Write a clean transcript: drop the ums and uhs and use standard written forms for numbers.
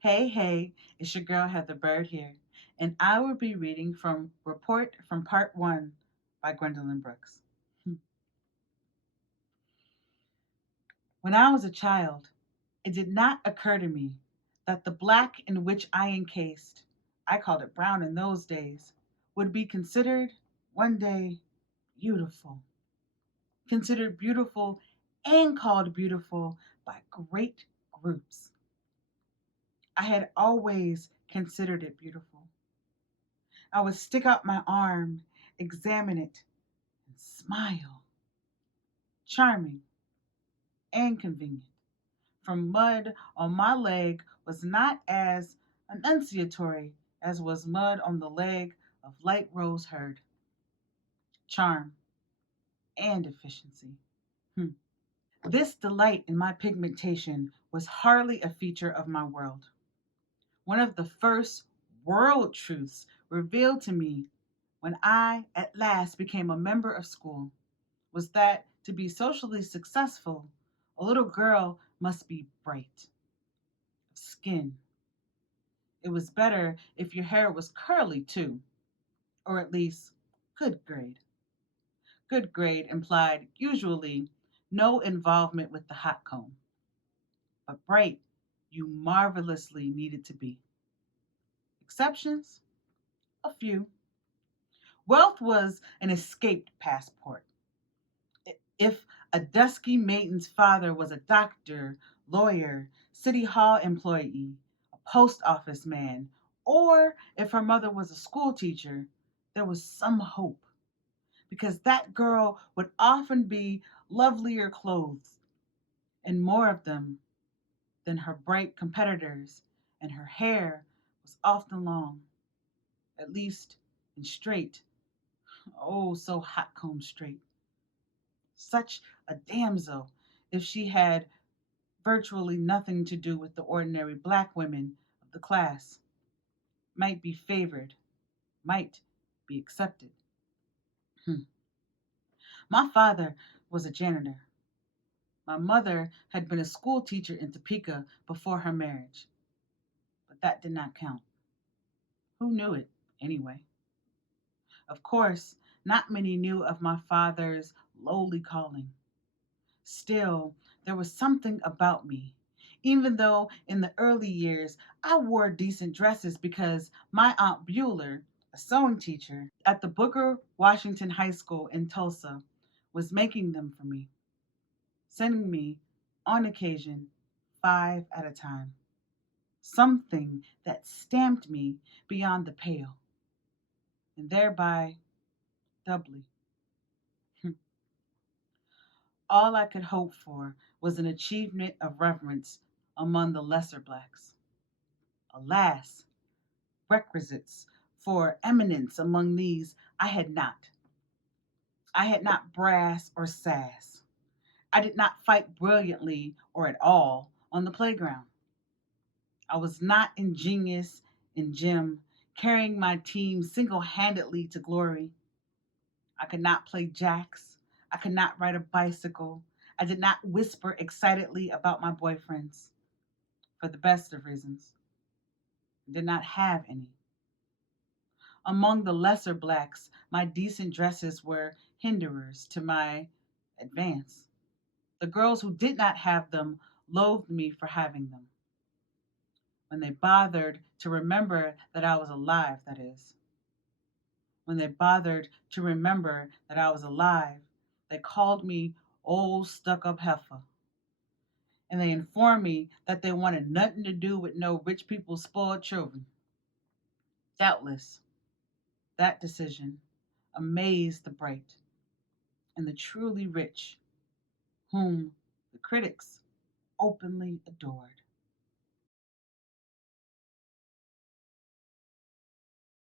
Hey, it's your girl Heather Byrd here, and I will be reading from Report from Part 1 by Gwendolyn Brooks. When I was a child, it did not occur to me that the black in which I encased, I called it brown in those days, would be considered one day beautiful. Considered beautiful and called beautiful by great groups. I had always considered it beautiful. I would stick out my arm, examine it, and smile. Charming and convenient. For mud on my leg was not as enunciatory as was mud on the leg of light rose herd. Charm and efficiency. Hmm. This delight in my pigmentation was hardly a feature of my world. One of the first world truths revealed to me when I at last became a member of school was that to be socially successful, a little girl must be bright of skin. It was better if your hair was curly too, or at least good grade. Good grade implied usually no involvement with the hot comb, but bright you marvelously needed to be. Exceptions? A few. Wealth was an escaped passport. If a dusky maiden's father was a doctor, lawyer, city hall employee, a post office man, or if her mother was a school teacher, there was some hope because that girl would often be lovelier clothed and more of them than her bright competitors, and her hair was often long, at least and straight, oh, so hot comb straight. Such a damsel, if she had virtually nothing to do with the ordinary black women of the class, might be favored, might be accepted. Hmm. My father was a janitor. My mother had been a school teacher in Topeka before her marriage, but that did not count. Who knew it, anyway? Of course, not many knew of my father's lowly calling. Still, there was something about me. Even though in the early years I wore decent dresses because my Aunt Bueller, a sewing teacher at the Booker Washington High School in Tulsa, was making them for me, sending me, on occasion, 5 at a time. Something that stamped me beyond the pale, and thereby doubly. All I could hope for was an achievement of reverence among the lesser blacks. Alas, requisites for eminence among these I had not. I had not brass or sass. I did not fight brilliantly or at all on the playground. I was not ingenious in gym, carrying my team single handedly to glory. I could not play jacks. I could not ride a bicycle. I did not whisper excitedly about my boyfriends for the best of reasons. I did not have any. Among the lesser blacks, my decent dresses were hinderers to my advance. The girls who did not have them loathed me for having them. When they bothered to remember that I was alive, that is. When they bothered to remember that I was alive, they called me old stuck up heifer. And they informed me that they wanted nothing to do with no rich people's spoiled children. Doubtless, that decision amazed the bright and the truly rich, whom the critics openly adored.